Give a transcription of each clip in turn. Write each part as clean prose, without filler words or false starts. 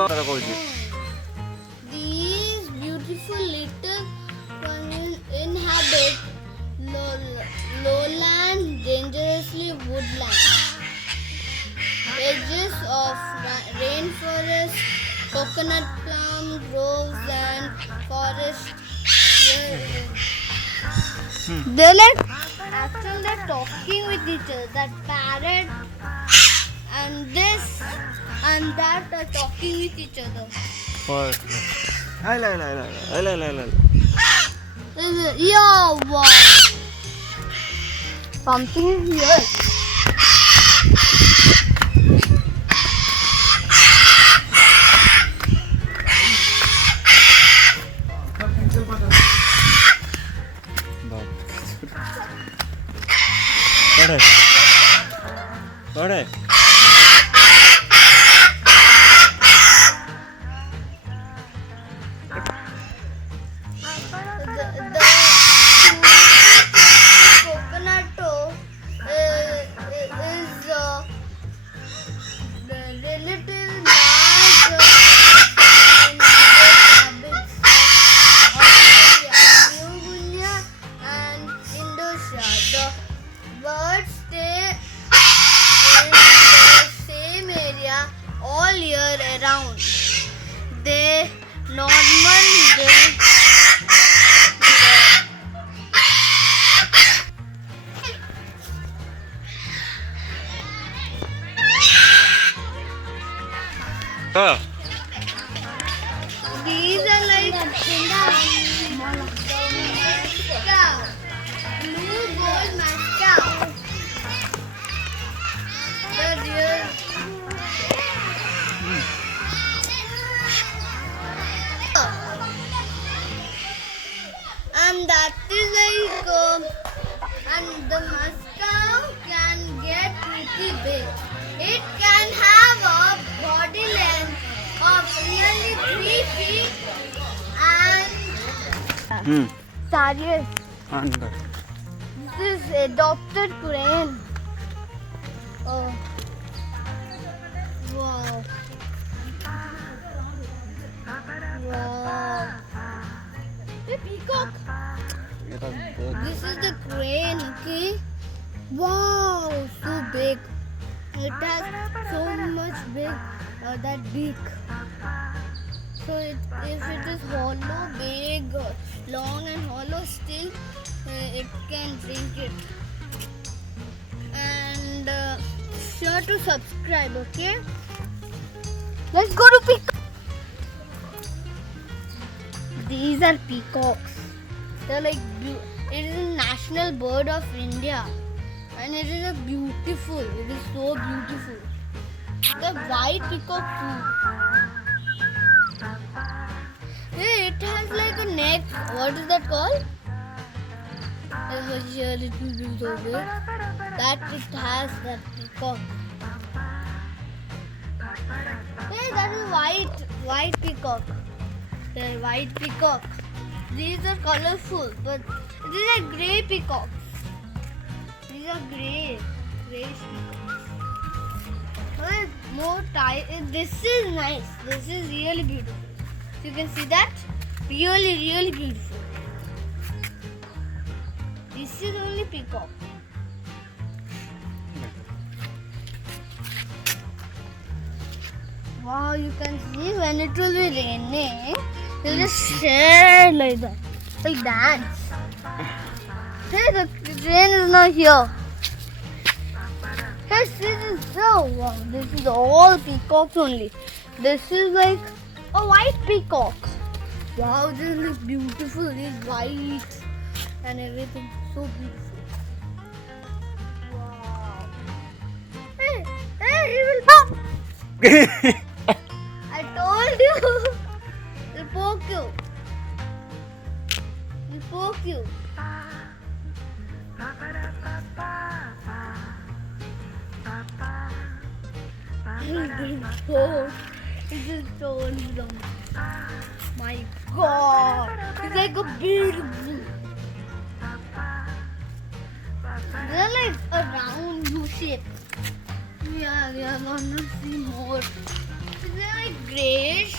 Oh, what is these beautiful little inhabit lowland, dangerously woodland, edges of rainforest, coconut palm groves, and forest. They're like actually they're talking with each other. That parrot and this and that are talking with each other. Yeah, wow. Something is here. The coconut is the relative large habits of Australia, New Guinea, and Indonesia. The birds stay in the same area all year round. They normally build these are like mascow, blue gold mascow. The real and that is like and the mascow can get pretty big. It can have a body length of nearly 3 feet and Saryas. This is adopted crane. Oh. Wow. Wow. A peacock. This is the crane, okay? Wow, so big. It has so much big that beak. So if it is hollow, big, long and hollow, still it can drink it. And sure to subscribe, okay? Let's go to peacock. These are peacocks. They're like it is a national bird of India. And it is beautiful. It is so beautiful. The white peacock too. Hey, it has like a neck. What is that called? Here it will be so big. That it has that peacock. Hey, that is white peacock. They're white peacock. These are colorful, but these are grey peacocks. These are grayish peacocks. More tight. This is nice. This is really beautiful. You can see that? Really beautiful. This is only peacock. Wow, you can see when it will be raining, it will just share like that. Like dance. Hey, the rain is not here. Hey, this is so wow. This is all peacocks only. This is like a white peacock. Wow, this looks beautiful. It's white and everything. So beautiful. Wow. Hey, he will pop. I told you. He'll poke you. He'll poke you. It's a stone from. My God, it's like a beautiful. They're like a round U shape. Yeah, we are gonna see more. They're like grayish.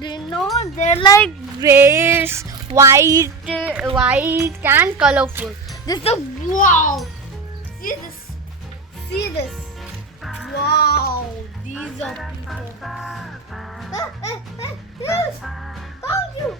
They know they're like grayish, white and colorful. This is wow. See this. See this. Wow. These are people. Yes. Thank you.